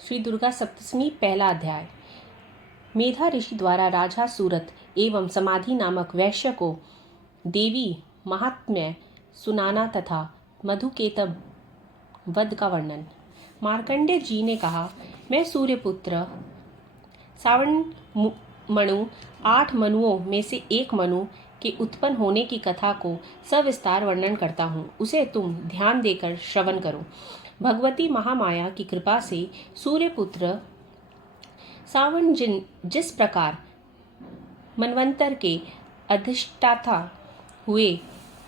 श्री दुर्गा सप्तमी पहला अध्याय। मेधा ऋषि द्वारा राजा सूरत एवं समाधि नामक वैश्य को देवी महात्म्य सुनाना तथा मधुकेतव वध का वर्णन। मार्कंडेय जी ने कहा, मैं सूर्यपुत्र सावण मनु 8 मनुओं में से एक मनु के उत्पन्न होने की कथा को सविस्तार वर्णन करता हूँ, उसे तुम ध्यान देकर श्रवण करो। भगवती महामाया की कृपा से सूर्यपुत्र सावण जिस प्रकार मनवंतर के अधिष्ठाता हुए,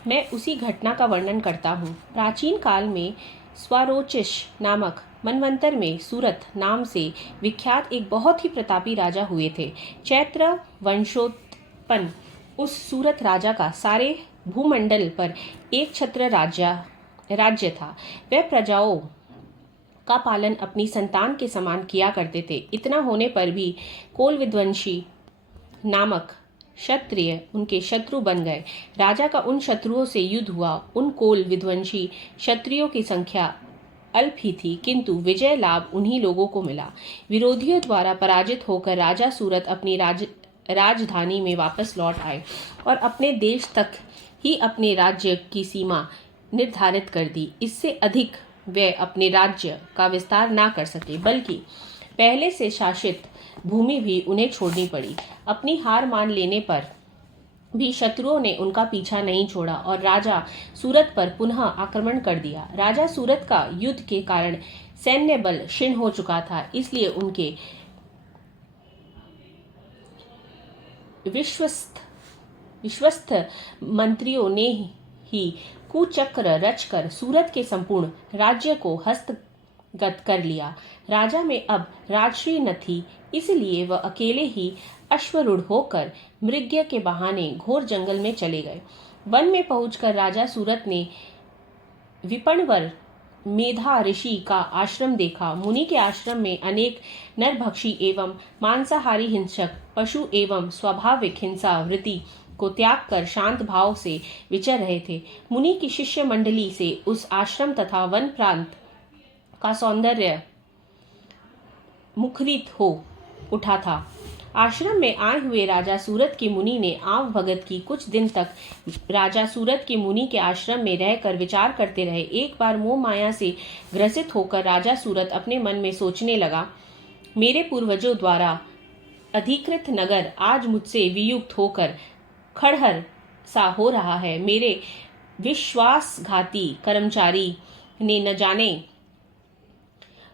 मैं उसी घटना का वर्णन करता हूँ। प्राचीन काल में स्वारोचिष नामक मनवंतर में सूरत नाम से विख्यात एक बहुत ही प्रतापी राजा हुए थे। चैत्र वंशोत्पन्न उस सूरत राजा का सारे भूमंडल पर एक छत्र राज्य था। वे प्रजाओं का पालन अपनी संतान के समान किया करते थे। इतना होने पर भी कोल विध्वंसी नामक क्षत्रिय उनके शत्रु बन गए। राजा का उन शत्रुओं से युद्ध हुआ। उन कोल विध्वंसी क्षत्रियों की संख्या अल्प ही थी, किंतु विजय लाभ उन्हीं लोगों को मिला। विरोधियों द्वारा पराजित होकर राजा सूरत अपनी राजधानी में वापस लौट आए और अपने देश तक ही अपने राज्य की सीमा निर्धारित कर दी। इससे अधिक वे अपने राज्य का विस्तार ना कर सके, बल्कि पहले से शासित भूमि भी उन्हें छोड़नी पड़ी। अपनी हार मान लेने पर भी शत्रुओं ने उनका पीछा नहीं छोड़ा और राजा सूरत पर पुनः आक्रमण कर दिया। राजा सूरत का युद्ध के कारण सैन्य बल क्षीण हो चुका था, इसलिए उनके विश्वस्त मंत्रियों ने ही कुचक्र रचकर सूरत के संपूर्ण राज्य को हस्तगत कर लिया। राजा में अब राजश्री न थी, इसलिए वह अकेले ही अश्वरूढ़ होकर मृग्य के बहाने घोर जंगल में चले गए। वन में पहुंचकर राजा सूरत ने विपणवर मेधा ऋषि का आश्रम देखा। मुनि के आश्रम में अनेक नरभक्षी एवं मांसाहारी हिंसक पशु एवं स्वाभाविक हिंसा वृत्ति को त्याग कर शांत भाव से विचर रहे थे। मुनि की शिष्य मंडली से उस आश्रम तथा वन प्रांत का सौंदर्य मुखरित हो उठा था। आश्रम में आए हुए राजा सूरत की मुनि ने आव भगत की। कुछ दिन तक राजा सूरत की मुनि के आश्रम में रहकर विचार करते रहे। एक बार मोह माया से ग्रसित होकर राजा सूरत अपने मन में सोचने लगा, मेरे पूर्वजों द्वारा अधिकृत नगर आज मुझसे वियुक्त होकर खड़हर सा हो रहा है। मेरे विश्वासघाती कर्मचारी ने न जाने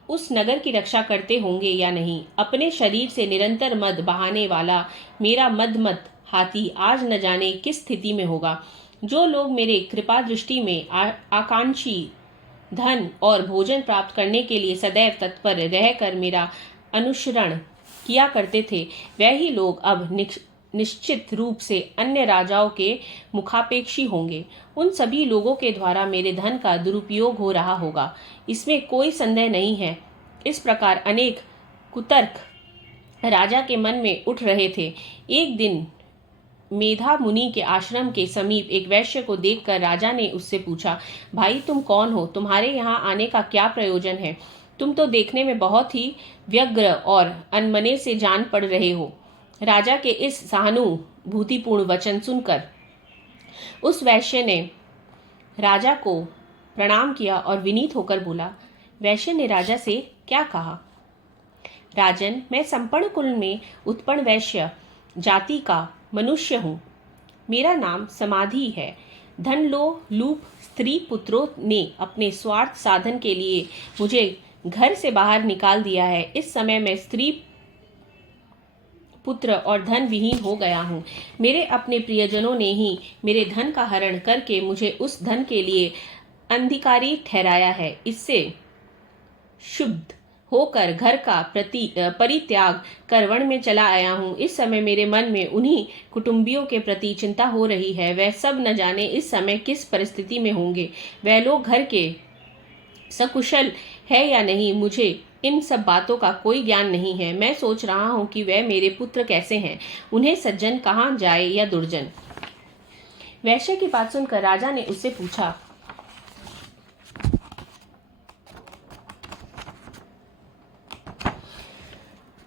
उस नगर की रक्षा करते होंगे या नहीं। अपने शरीर से निरंतर मद बहाने वाला मेरा मद हाथी आज न जाने किस स्थिति में होगा। जो लोग मेरे कृपा दृष्टि में आकांक्षी धन और भोजन प्राप्त करने के लिए सदैव तत्पर रहकर मेरा अनुसरण किया करते थे, वह ही लोग अब निश्चित रूप से अन्य राजाओं के मुखापेक्षी होंगे। उन सभी लोगों के द्वारा मेरे धन का दुरुपयोग हो रहा होगा, इसमें कोई संदेह नहीं है। इस प्रकार अनेक कुतर्क राजा के मन में उठ रहे थे। एक दिन मेधा मुनि के आश्रम के समीप एक वैश्य को देखकर राजा ने उससे पूछा, भाई तुम कौन हो? तुम्हारे यहाँ आने का क्या प्रयोजन है? तुम तो देखने में बहुत ही व्यग्र और अनमने से जान पड़ रहे हो। राजा के इस सहानुभूतिपूर्ण वचन सुनकर उस वैश्य ने राजा को प्रणाम किया और विनीत होकर बोला। वैश्य ने राजा से क्या कहा? राजन, मैं संपन्न कुल में उत्पन्न वैश्य जाति का मनुष्य हूँ। मेरा नाम समाधि है। धन लोभ स्त्री पुत्रों ने अपने स्वार्थ साधन के लिए मुझे घर से बाहर निकाल दिया है। इस समय मैं स्त्री पुत्र और धन विहीन हो गया हूँ। मेरे अपने प्रियजनों ने ही मेरे धन का हरण करके मुझे उस धन के लिए अंधिकारी ठहराया है। इससे शुद्ध होकर घर का परित्याग कर वन में चला आया हूँ। इस समय मेरे मन में उन्हीं कुटुंबियों के प्रति चिंता हो रही है। वह सब न जाने इस समय किस परिस्थिति में होंगे। वह लोग घर के सकुशल है या नहीं, मुझे इन सब बातों का कोई ज्ञान नहीं है। मैं सोच रहा हूँ कि वह मेरे पुत्र कैसे हैं, उन्हें सज्जन कहाँ जाए या दुर्जन। वैश्य की बात सुनकर राजा ने उससे पूछा,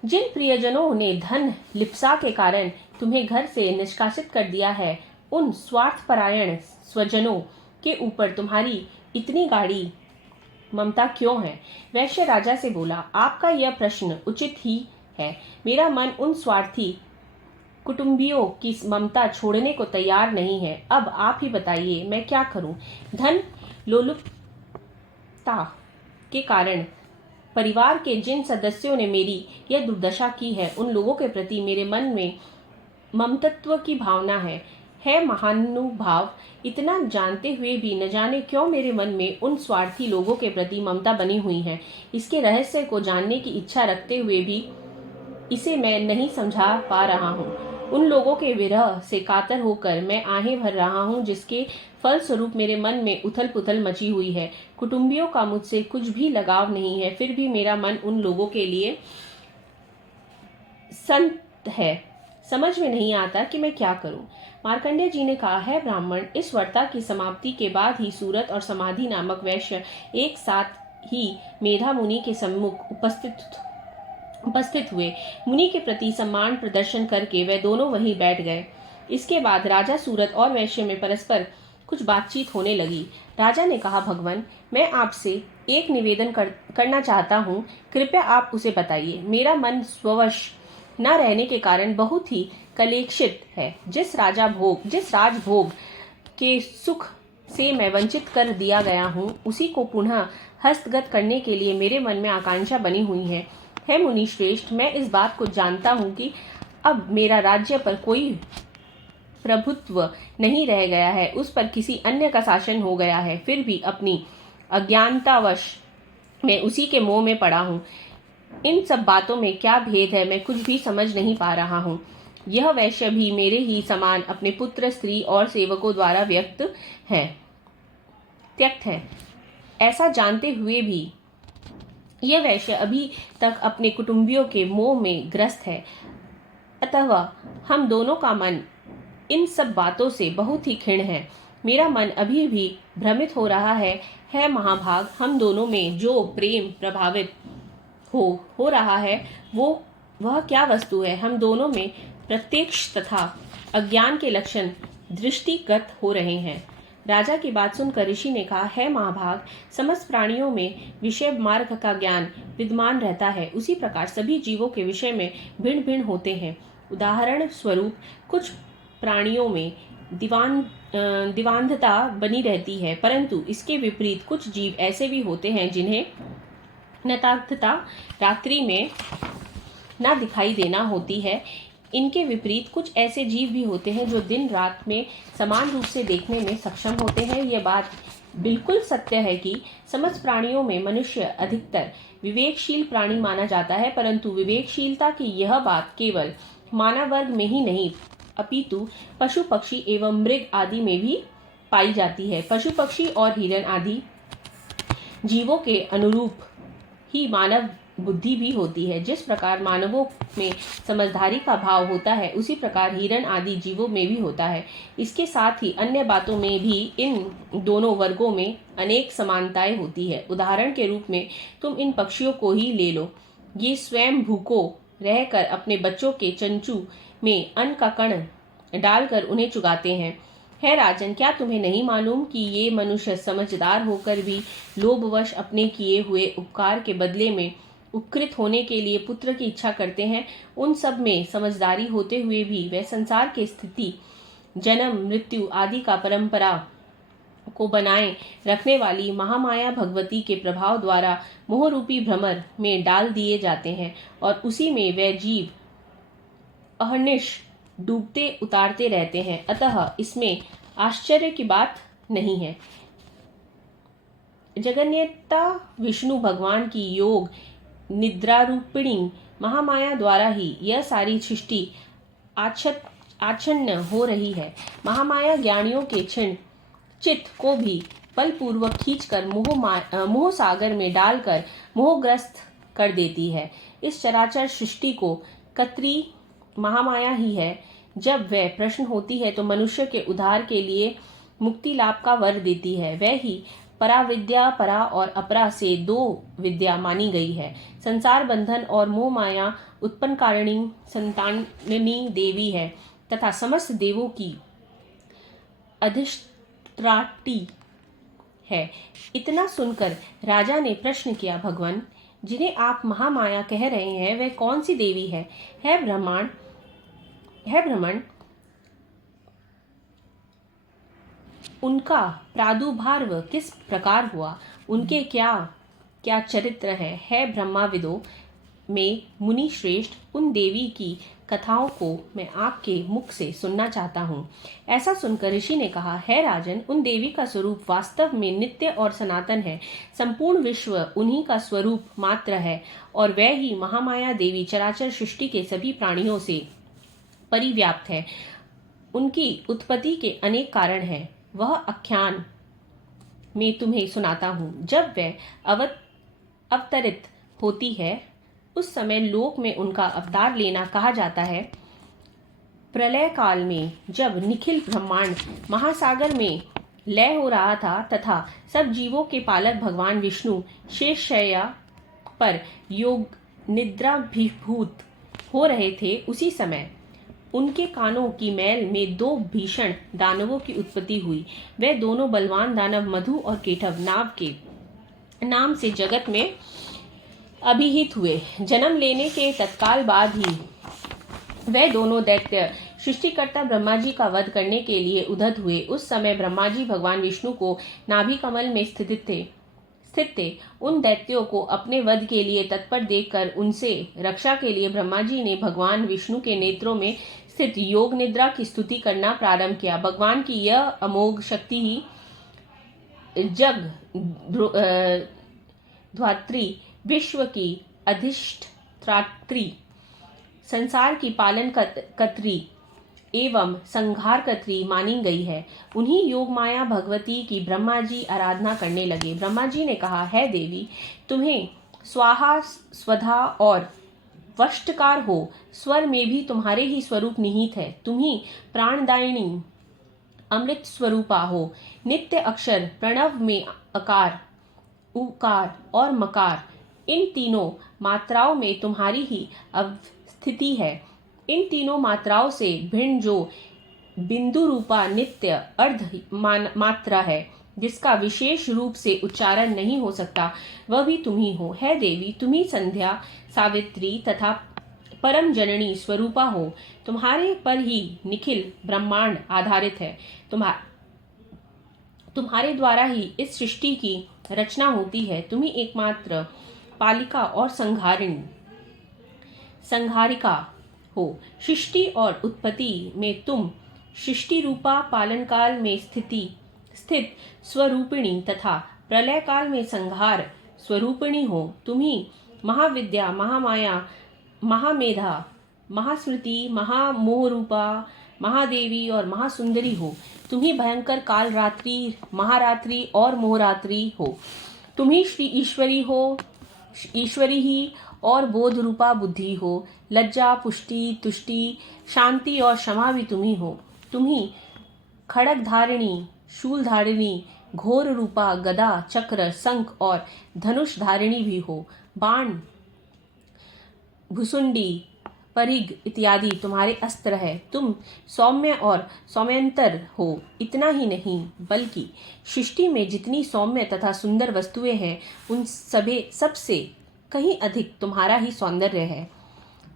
जिन प्रियजनों ने धन लिप्सा के कारण तुम्हें घर से निष्कासित कर दिया है, उन स्वार्थपरायण स्वजनों के ऊपर तुम्हारी इतनी गाढ़ी ममता क्यों है? वैश्य राजा से बोला, आपका यह प्रश्न उचित ही है। मेरा मन उन स्वार्थी कुटुंबियों की ममता छोड़ने को तैयार नहीं है। अब आप ही बताइए, मैं क्या करूं? धन लोलुपता के कारण परिवार के जिन सदस्यों ने मेरी यह दुर्दशा की है, उन लोगों के प्रति मेरे मन में ममतत्व की भावना है महानुभाव। इतना जानते हुए भी न जाने क्यों मेरे मन में उन स्वार्थी लोगों के प्रति ममता बनी हुई है। इसके रहस्य को जानने की इच्छा रखते हुए भी इसे मैं नहीं समझा पा रहा हूँ। उन लोगों के विरह से कातर होकर मैं आहें भर रहा हूँ, जिसके फलस्वरूप मेरे मन में उथल पुथल मची हुई है। कुटुंबियों का मुझसे कुछ भी लगाव नहीं है, फिर भी मेरा मन उन लोगों के लिए संत है। समझ में नहीं आता कि मैं क्या करूं। मार्कंडेय जी ने कहा, है ब्राह्मण, इस वार्ता की समाप्ति के बाद ही सूरत और समाधि नामक वैश्य एक साथ ही मेधा मुनि के सम्मुख उपस्थित हुए। मुनि के प्रति सम्मान प्रदर्शन करके वे दोनों वहीं बैठ गए। इसके बाद राजा सूरत और वैश्य में परस्पर कुछ बातचीत होने लगी। राजा ने कहा, भगवान, मैं आपसे एक निवेदन करना चाहता हूँ, कृपया आप उसे बताइए। मेरा मन स्ववश न रहने के कारण बहुत ही कलेक्षित है। जिस राजभोग के सुख से मैं वंचित कर दिया गया हूँ, उसी को पुनः हस्तगत करने के लिए मेरे मन में आकांक्षा बनी हुई है। हे मुनि श्रेष्ठ, मैं इस बात को जानता हूँ कि अब मेरा राज्य पर कोई प्रभुत्व नहीं रह गया है, उस पर किसी अन्य का शासन हो गया है। फिर भी अपनी अज्ञानतावश मैं उसी के मोह में पड़ा हूँ। इन सब बातों में क्या भेद है, मैं कुछ भी समझ नहीं पा रहा हूँ। यह वैश्य भी मेरे ही समान अपने पुत्र, स्त्री और सेवकों द्वारा त्यक्त है। ऐसा जानते हुए भी यह वैश्य अभी तक अपने कुटुंबियों के मोह में ग्रस्त है। अतः हम दोनों का मन इन सब बातों से बहुत ही क्षीण है। मेरा मन अभी भी भ्रमित हो रहा है महाभाग, हम दोनों में जो प्रेम प्रभावित हो रहा है, वह क्या वस्तु है? हम दोनों में प्रत्यक्ष तथा अज्ञान के लक्षण दृष्टिगत हो रहे हैं। राजा की बात सुनकर ऋषि ने कहा, है महाभाग, समस्त प्राणियों में विषय मार्ग का ज्ञान विद्यमान रहता है, उसी प्रकार सभी जीवों के विषय में भिन्न भिन्न होते हैं। उदाहरण स्वरूप कुछ प्राणियों में दिवांधता बनी रहती है, परंतु इसके विपरीत कुछ जीव ऐसे भी होते हैं जिन्हें नतार्थता रात्रि में न दिखाई देना होती है। इनके विपरीत कुछ ऐसे जीव भी होते हैं जो दिन रात में समान रूप से देखने में सक्षम होते हैं। यह बात बिल्कुल सत्य है कि समस्त प्राणियों में मनुष्य अधिकतर विवेकशील प्राणी माना जाता है, परंतु विवेकशीलता की यह बात केवल मानव वर्ग में ही नहीं, अपितु पशु पक्षी एवं मृग आदि में भी पाई जाती है। पशु पक्षी और हिरण आदि जीवों के अनुरूप ही मानव बुद्धि भी होती है। जिस प्रकार मानवों में समझदारी का भाव होता है, उसी प्रकार हिरण आदि जीवों में भी होता है। इसके साथ ही अन्य बातों में भी इन दोनों वर्गों में अनेक समानताएं होती है। उदाहरण के रूप में तुम इन पक्षियों को ही ले लो। ये स्वयं भूखों रहकर अपने बच्चों के चंचू में अन्न का कण डालकर उन्हें चुगाते हैं। है राजन, क्या तुम्हें नहीं मालूम कि ये मनुष्य समझदार होकर भी लोभवश अपने किए हुए उपकार के बदले में उपकृत होने के लिए पुत्र की इच्छा करते हैं? उन सब में समझदारी होते हुए भी वे संसार के स्थिति, जन्म, मृत्यु आदि का परंपरा को बनाए रखने वाली महामाया भगवती के प्रभाव द्वारा मोहरूपी भ्रमर में डाल दिए जाते हैं और उसी में वे जीव अहर्निश डूबते उतारते रहते हैं। अतः इसमें आश्चर्य की बात नहीं है। जगन्यता विष्णु भगवान की योग निद्रारूपिणी महामाया द्वारा ही यह सारी सृष्टि आच्छन्न हो रही है। महामाया ज्ञानियों के क्षीण चित्त को भी बलपूर्वक खींचकर मोह सागर में डालकर मोहग्रस्त कर देती है। इस चराचर सृष्टि को कत्री महामाया ही है। जब वह प्रश्न होती है तो मनुष्य के उद्धार के लिए मुक्ति लाभ का वर देती है। वह ही पराविद्या, परा और अपरा से 2 विद्या मानी गई है। संसार बंधन और मोह माया उत्पन्न कारिणी संतानिनी देवी है तथा समस्त देवों की अधिष्ठात्री है। इतना सुनकर राजा ने प्रश्न किया, भगवान, जिन्हें आप महामाया कह रहे हैं वह कौन सी देवी है? है ब्राह्मण, उनका प्रादुर्भाव किस प्रकार हुआ? उनके क्या क्या चरित्र है ब्रह्माविदों में मुनि श्रेष्ठ, उन देवी की कथाओं को मैं आपके मुख से सुनना चाहता हूँ। ऐसा सुनकर ऋषि ने कहा, है राजन, उन देवी का स्वरूप वास्तव में नित्य और सनातन है। संपूर्ण विश्व उन्हीं का स्वरूप मात्र है और वह ही महामाया देवी चराचर सृष्टि के सभी प्राणियों से परिव्याप्त है। उनकी उत्पत्ति के अनेक कारण हैं, वह आख्यान में तुम्हें सुनाता हूँ। जब वह अवतरित होती है उस समय लोक में उनका अवतार लेना कहा जाता है। प्रलय काल में जब निखिल ब्रह्मांड महासागर में लय हो रहा था तथा सब जीवों के पालक भगवान विष्णु शेषशय्या पर योग निद्राभिभूत हो रहे थे, उसी समय उनके कानों की मैल में 2 भीषण दानवों की उत्पत्ति हुई। वे दोनों बलवान दानव मधु और केठव नाव के नाम से जगत में अभिहित हुए। जन्म लेने के तत्काल बाद ही वे दोनों दैत्य सृष्टिकर्ता ब्रह्मा जी का वध करने के लिए उद्यत हुए। उस समय ब्रह्मा जी भगवान विष्णु को नाभि कमल में स्थित थे। उन दैत्यों को अपने वध के लिए तत्पर देखकर उनसे रक्षा के लिए ब्रह्मा जी ने भगवान विष्णु के नेत्रों में स्थित योग निद्रा की स्तुति करना प्रारंभ किया। भगवान की यह अमोघ शक्ति ही जग धात्री, विश्व की अधिष्ठात्री, संसार की पालन कत्री एवं संहार कत्री मानी गई है। उन्हीं योग माया भगवती की ब्रह्मा जी आराधना करने लगे। ब्रह्मा जी ने कहा, है देवी, तुम्हें स्वाहा स्वधा और वष्टकार हो, स्वर में भी तुम्हारे ही स्वरूप निहित है। तुम्ही प्राणदायिनी अमृत स्वरूपा हो। नित्य अक्षर प्रणव में अकार, उकार और मकार, इन तीनों मात्राओं में तुम्हारी ही अवस्थिति है। इन तीनों मात्राओं से भिन्न जो बिंदु रूपा नित्य अर्ध मात्रा है, जिसका विशेष रूप से उच्चारण नहीं हो सकता, वह भी तुम ही हो। है देवी, तुम ही संध्या, सावित्री तथा परम जननी स्वरूपा हो। तुम्हारे पर ही निखिल ब्रह्मांड आधारित है। तुम्हारे द्वारा ही इस सृष्टि की रचना होती है। तुम ही एकमात्र पालिका और संहारिका हो। सृष्टि और उत्पत्ति में तुम सृष्टि रूपा, पालन काल में स्थित स्वरूपिणी तथा प्रलय काल में संहार स्वरूपिणी हो। तुम ही महाविद्या, महामाया, महामेधा, महास्मृति, महामोहरूपा, महादेवी और महासुंदरी हो। तुम ही भयंकर काल रात्रि, महारात्रि और मोहरात्रि हो। तुम ही श्री ईश्वरी ही और बोध रूपा बुद्धि हो। लज्जा, पुष्टि, तुष्टि, शांति और क्षमा भी तुम ही हो। तुम ही खड़ग धारिणी, शूल धारिणी, घोर रूपा गदा, चक्र, शंख और धनुष धारिणी भी हो। बाण, भुसुंडी, परिग इत्यादि तुम्हारे अस्त्र है। तुम सौम्य और सौम्यंतर हो। इतना ही नहीं बल्कि सृष्टि में जितनी सौम्य तथा सुंदर वस्तुएं हैं, उन सबसे कहीं अधिक तुम्हारा ही सौंदर्य है।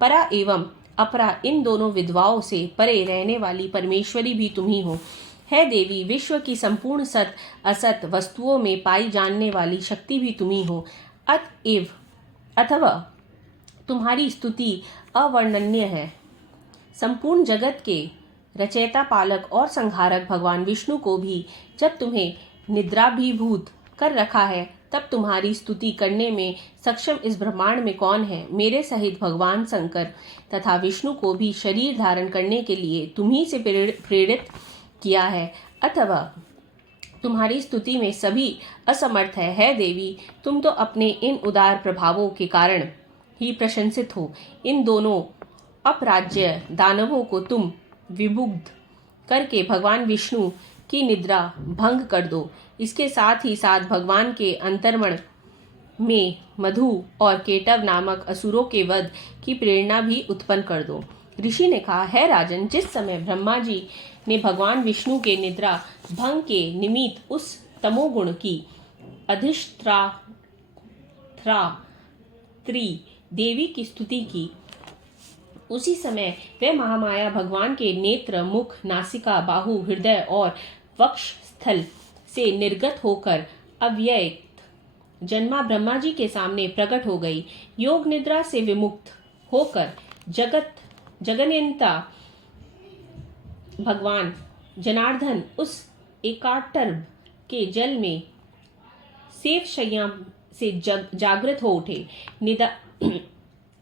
परा एवं अपरा, इन दोनों विधवाओं से परे रहने वाली परमेश्वरी भी तुम ही हो। है देवी, विश्व की संपूर्ण सत असत वस्तुओं में पाई जानने वाली शक्ति भी तुम ही हो। अथवा तुम्हारी स्तुति अवर्णनीय है। संपूर्ण जगत के रचयिता, पालक और संहारक भगवान विष्णु को भी जब तुम्हें निद्राभिभूत कर रखा है, तब तुम्हारी स्तुति करने में सक्षम इस ब्रह्मांड में कौन है? मेरे सहित भगवान शंकर तथा विष्णु को भी शरीर धारण करने के लिए तुम्ही से प्रेरित किया है। अथवा तुम्हारी स्तुति में सभी असमर्थ है देवी, तुम तो अपने इन उदार प्रभावों के कारण ही प्रशंसित हो। इन दोनों अपराज्य दानवों को तुम विमुग्ध करके भगवान विष्णु की निद्रा भंग कर दो। इसके साथ ही साथ भगवान के अंतर्मन में मधु और केटव नामक असुरों के वध की प्रेरणा भी उत्पन्न कर दो। ऋषि ने कहा, है राजन, जिस समय ब्रह्मा जी ने भगवान विष्णु के निद्रा भंग के निमित्त उस तमोगुण की अधिष्ठात्री देवी की स्तुति की, उसी समय वह महामाया भगवान के नेत्र, मुख, नासिका, बाहु, हृदय और वक्षस्थल से निर्गत होकर अव्यक्त जन्मा ब्रह्मा जी के सामने प्रकट हो गई। योग निद्रा से विमुक्त होकर जगन्यंता भगवान जनार्दन उस एकाटर्ब के जल में सेव शय्या से जागृत हो उठे।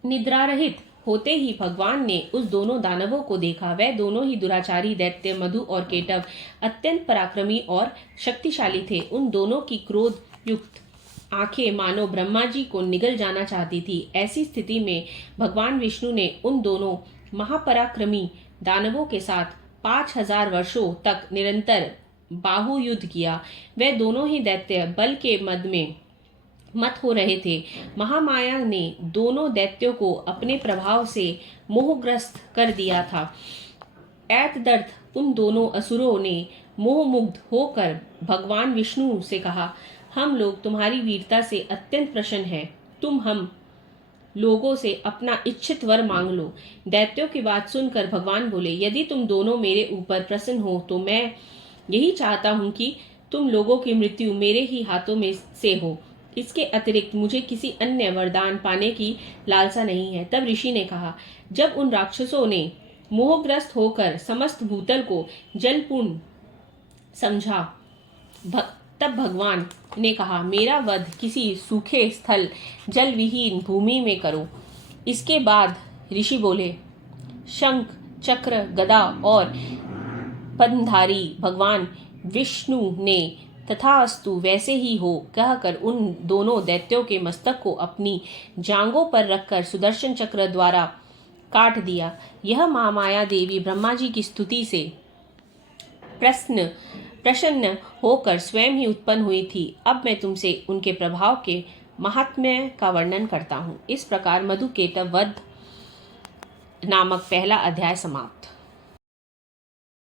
निद्रारहित होते ही भगवान ने उस दोनों दानवों को देखा। वह दोनों ही दुराचारी दैत्य मधु और केटव अत्यंत पराक्रमी और शक्तिशाली थे। उन दोनों की क्रोध युक्त आंखें मानो ब्रह्मा जी को निगल जाना चाहती थी। ऐसी स्थिति में भगवान विष्णु ने उन दोनों महापराक्रमी दानवों के साथ 5000 वर्षों तक निरंतर बाहु युद्ध किया। वे दोनों ही दैत्य बल के मद में मत हो रहे थे। महामाया ने दोनों दैत्यों को अपने प्रभाव से मोहग्रस्त कर दिया था। ऐतदर्थ उन दोनों असुरों ने मोहमुग्ध होकर भगवान विष्णु से कहा, हम लोग तुम्हारी वीरता से अत्यंत प्रसन्न हैं। तुम हम लोगों से अपना इच्छित वर मांग लो। दैत्यों की बात सुनकर भगवान बोले, यदि तुम दोनों मेरे ऊपर प्रसन्न हो तो मैं यही चाहता हूँ कि तुम लोगों की मृत्यु मेरे ही हाथों में से हो। इसके अतिरिक्त मुझे किसी अन्य वरदान पाने की लालसा नहीं है। तब ऋषि ने कहा, जब उन राक्षसों ने मोहग्रस्त होकर समस्त भूतल को जलपूर्ण समझा, तब भगवान ने कहा, मेरा वध किसी सूखे स्थल जल विहीन भूमि में करो। इसके बाद ऋषि बोले, शंख, चक्र, गदा और पद्मधारी भगवान विष्णु ने तथास्तु वैसे ही हो कहकर उन दोनों दैत्यों के मस्तक को अपनी जांघों पर रखकर सुदर्शन चक्र द्वारा काट दिया। यह महामाया देवी ब्रह्मा जी की स्तुति से प्रसन्न होकर स्वयं ही उत्पन्न हुई थी। अब मैं तुमसे उनके प्रभाव के महात्म्य का वर्णन करता हूँ। इस प्रकार मधुकेटव वध नामक पहला अध्याय समाप्त।